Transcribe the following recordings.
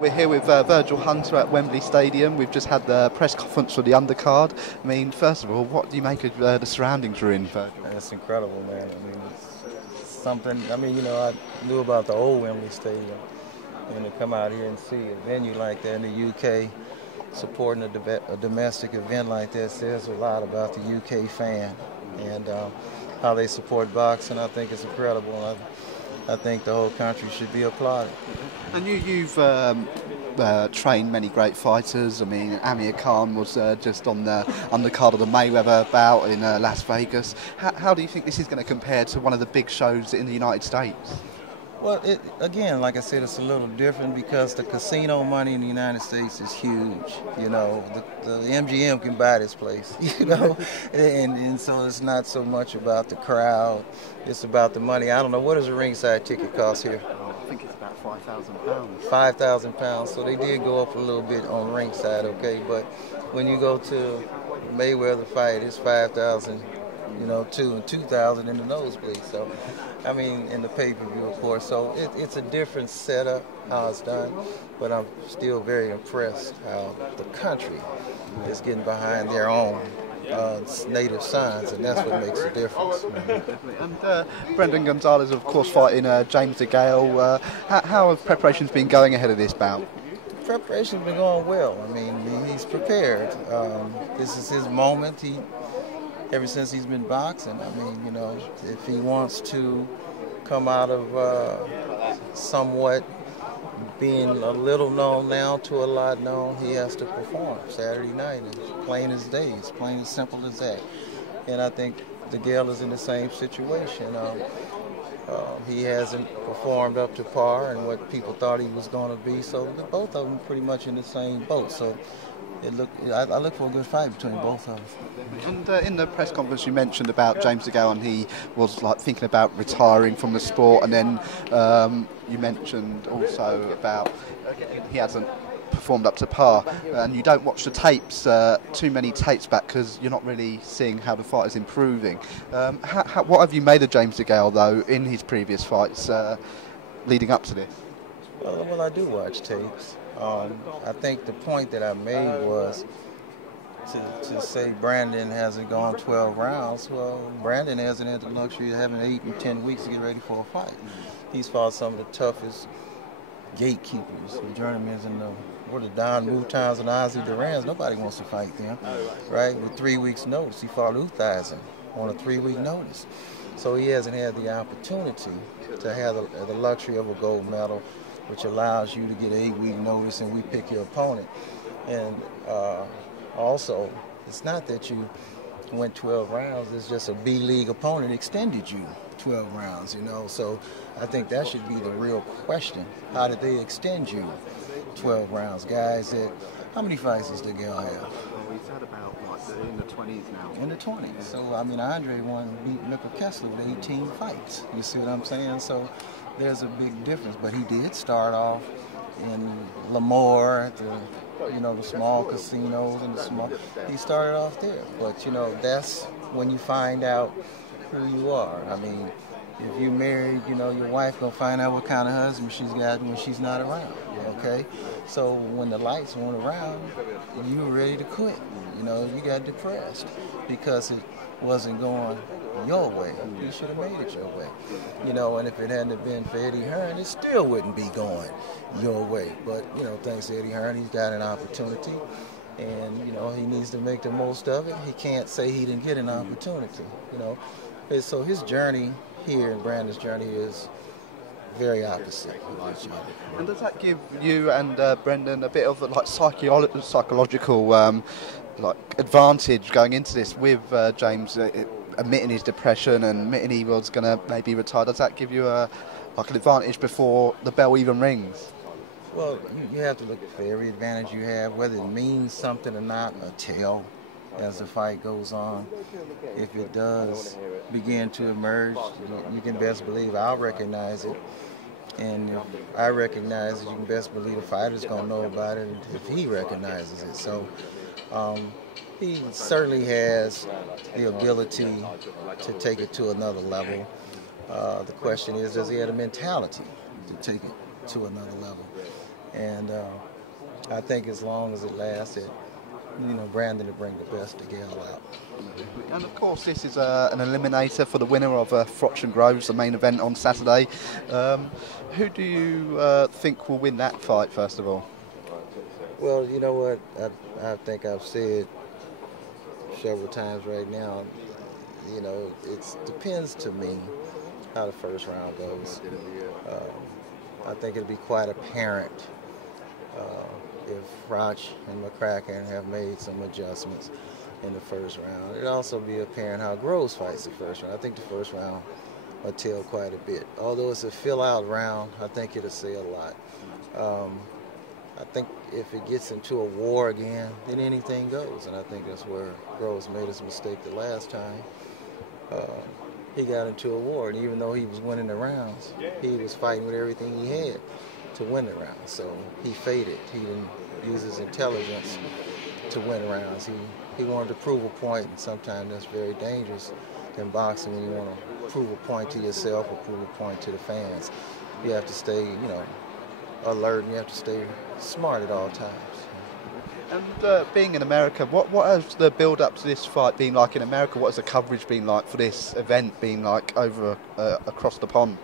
We're here with Virgil Hunter at Wembley Stadium. We've just had the press conference for the undercard. I mean, first of all, what do you make of the surroundings we're in, Virgil? It's incredible, man. I mean, it's something. I mean, I knew about the old Wembley Stadium, and to come out here and see a venue like that in the UK, supporting a domestic event like that says a lot about the UK fan and how they support boxing. I think it's incredible. I think the whole country should be applauded. And you've trained many great fighters. I mean, Amir Khan was just on the undercard of the Mayweather bout in Las Vegas. How do you think this is going to compare to one of the big shows in the United States? Well, again, like I said, it's a little different because the casino money in the United States is huge. The MGM can buy this place, and so it's not so much about the crowd, it's about the money. I don't know, what does a ringside ticket cost here? I think it's about £5,000. £5,000, so they did go up a little bit on ringside, okay, but when you go to Mayweather fight, it's $5,000. and 2,000 in the nosebleed. So, I mean, in the pay-per-view, of course. So it's a different setup how it's done, but I'm still very impressed how the country is getting behind their own native sons, and that's what makes a difference. And Brandon Gonzales, of course, fighting James Degale. How have preparations been going ahead of this bout? Preparation's been going well. I mean, he's prepared. This is his moment. Ever since he's been boxing, I mean, if he wants to come out of somewhat being a little known now to a lot known, he has to perform Saturday night. It's plain as day. It's plain as simple as that. And I think Degale is in the same situation. He hasn't performed up to par and what people thought he was going to be, so both of them pretty much in the same boat. So I look for a good fight between both of them. And in the press conference you mentioned about James Degale, and he was thinking about retiring from the sport, and then you mentioned also about he hasn't performed up to par, and you don't watch the tapes, too many tapes back, because you're not really seeing how the fight is improving. What have you made of James Degale, though, in his previous fights leading up to this? Well, I do watch tapes. I think the point that I made was to say Brandon hasn't gone 12 rounds. Well, Brandon hasn't had the luxury of having 8 and 10 weeks to get ready for a fight. He's fought some of the toughest gatekeepers, the journeymen in the Don Mutans and Ozzy Durans. Nobody wants to fight them, right? With 3 weeks' notice, he fought Uthisen on a 3-week notice. So he hasn't had the opportunity to have the luxury of a gold medal, which allows you to get an 8-week notice and we pick your opponent. And also, it's not that you went 12 rounds, it's just a B-League opponent extended you 12 rounds, So I think that should be the real question. How did they extend you 12 rounds? Guys, how many fights does Degale have? He's had about, in the 20s now. In the 20s. So, I mean, Andre beat Mikkel Kessler with 18 fights. You see what I'm saying? So there's a big difference. But he did start off in Lemoore, the small casinos and the small. He started off there. But, that's when you find out who you are. I mean, if you married, your wife gonna find out what kind of husband she's got when she's not around, okay? So when the lights weren't around, you were ready to quit. You got depressed because it wasn't going your way. You should have made it your way. And if it hadn't have been for Eddie Hearn, it still wouldn't be going your way. But, thanks to Eddie Hearn, he's got an opportunity. And, he needs to make the most of it. He can't say he didn't get an opportunity, So his journey here, and Brandon's journey, is very opposite of each other. And does that give you and Brendan a bit of psychological advantage going into this with James admitting his depression and admitting he was going to maybe retire? Does that give you an advantage before the bell even rings? Well, you have to look for every advantage you have, whether it means something or not, a tell as the fight goes on. If it does begin to emerge, you can best believe I'll recognize it. And if I recognize it, you can best believe the fighter's going to know about it if he recognizes it. So he certainly has the ability to take it to another level. The question is, does he have the mentality to take it to another level? And I think as long as it lasted, Brandon to bring the best Degale out. And of course, this is an eliminator for the winner of Froch and Groves, the main event on Saturday. Who do you think will win that fight, first of all? Well, you know what? I think I've said several times right now, it depends to me how the first round goes. I think it'll be quite apparent if Froch and McCracken have made some adjustments in the first round. It'll also be apparent how Groves fights the first round. I think the first round will tell quite a bit. Although it's a fill-out round, I think it'll say a lot. I think if it gets into a war again, then anything goes. And I think that's where Groves made his mistake the last time. He got into a war, and even though he was winning the rounds, he was fighting with everything he had to win the round. So he faded. He didn't use his intelligence to win rounds. He wanted to prove a point, and sometimes that's very dangerous in boxing when you want to prove a point to yourself or prove a point to the fans. You have to stay, alert, and you have to stay smart at all times. And being in America, what has the build-up to this fight been like in America? What has the coverage been like for this event been like over across the pond?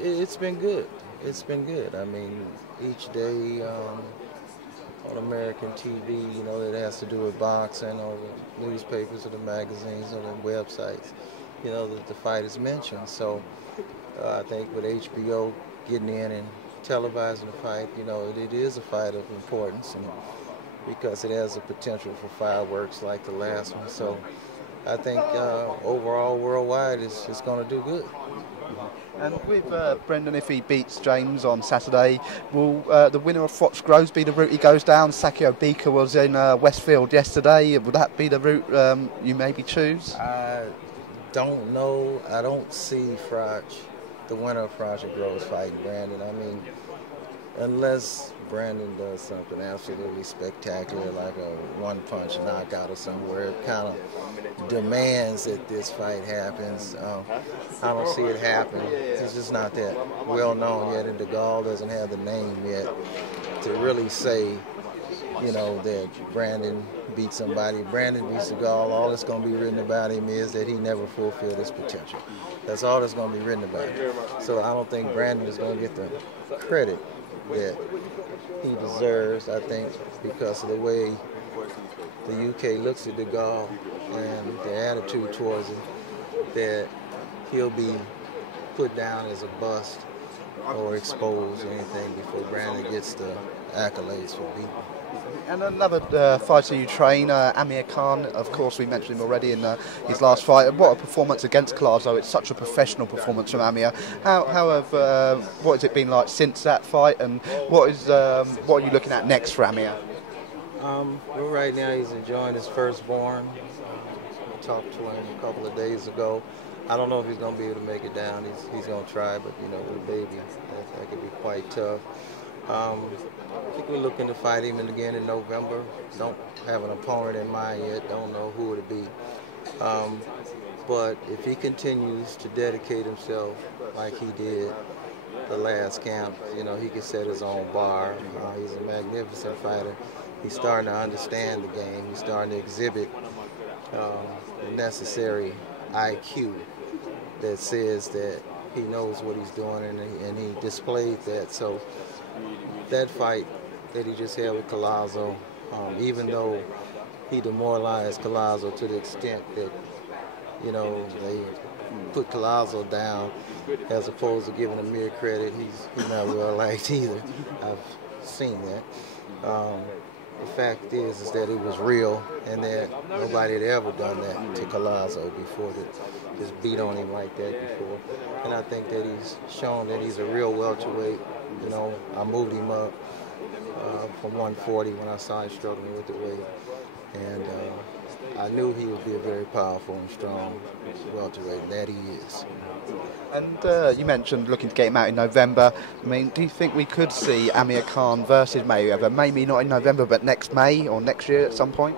It's been good. It's been good. I mean, each day on American TV, that has to do with boxing, or the newspapers or the magazines or the websites, that the fight is mentioned. So I think with HBO getting in and televising the fight, it is a fight of importance, and because it has the potential for fireworks like the last one. So I think overall worldwide it's going to do good. And with Brendan, if he beats James on Saturday, will the winner of Froch Groves be the route he goes down? Sakio Bika was in Westfield yesterday. Would that be the route you maybe choose? I don't know. I don't see Froch, the winner of Froch and Groves, fighting Brandon. I mean, unless Brandon does something absolutely spectacular, like a one-punch knockout or somewhere, it kind of demands that this fight happens. I don't see it happen. It's just not that well known yet, and Degale doesn't have the name yet to really say, that Brandon beat somebody. Brandon beats Degale. All that's going to be written about him is that he never fulfilled his potential. That's all that's going to be written about him. So I don't think Brandon is going to get the credit that he deserves, I think, because of the way the UK looks at Degale and the attitude towards him, that he'll be put down as a bust or exposed or anything before Brandon gets the accolades for beating. And another fighter you train, Amir Khan, of course we mentioned him already in his last fight. What a performance against Collazo. It's such a professional performance from Amir. What has it been like since that fight, and what are you looking at next for Amir? Well, right now he's enjoying his firstborn. I talked to him a couple of days ago. I don't know if he's going to be able to make it down. He's going to try, but with a baby, that could be quite tough. I think we're looking to fight him again in November. Don't have an opponent in mind yet. Don't know who it'll be. But if he continues to dedicate himself like he did the last camp, he can set his own bar. He's a magnificent fighter. He's starting to understand the game. He's starting to exhibit the necessary IQ that says that he knows what he's doing, and he displayed that. So that fight that he just had with Collazo, even though he demoralized Collazo to the extent that, they put Collazo down as opposed to giving Amir credit, he's not well liked either. I've seen that. The fact is that it was real, and that nobody had ever done that to Collazo before, to just beat on him like that before. And I think that he's shown that he's a real welterweight. I moved him up from 140 when I saw him struggling with the weight, and I knew he would be a very powerful and strong welterweight, and that he is. And you mentioned looking to get him out in November. I mean, do you think we could see Amir Khan versus Mayweather? Maybe not in November, but next May or next year at some point?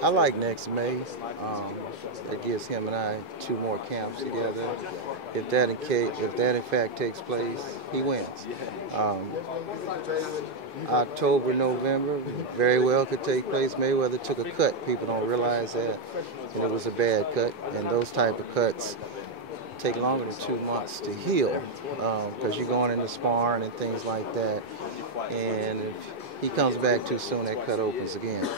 I like next May. That gives him and I 2 more camps together. If that in fact takes place, he wins. October, November, very well could take place. Mayweather took a cut. People don't realize that, and it was a bad cut. And those type of cuts take longer than 2 months to heal, because you're going into sparring and things like that. And if he comes back too soon, that cut opens again.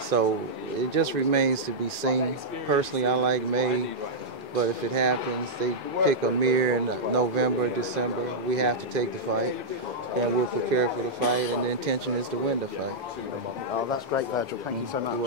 So it just remains to be seen. Personally, I like May, but if it happens, they pick Amir in November, December, we have to take the fight, and we'll prepare for the fight, and the intention is to win the fight. Oh, that's great, Virgil. Thank you so much.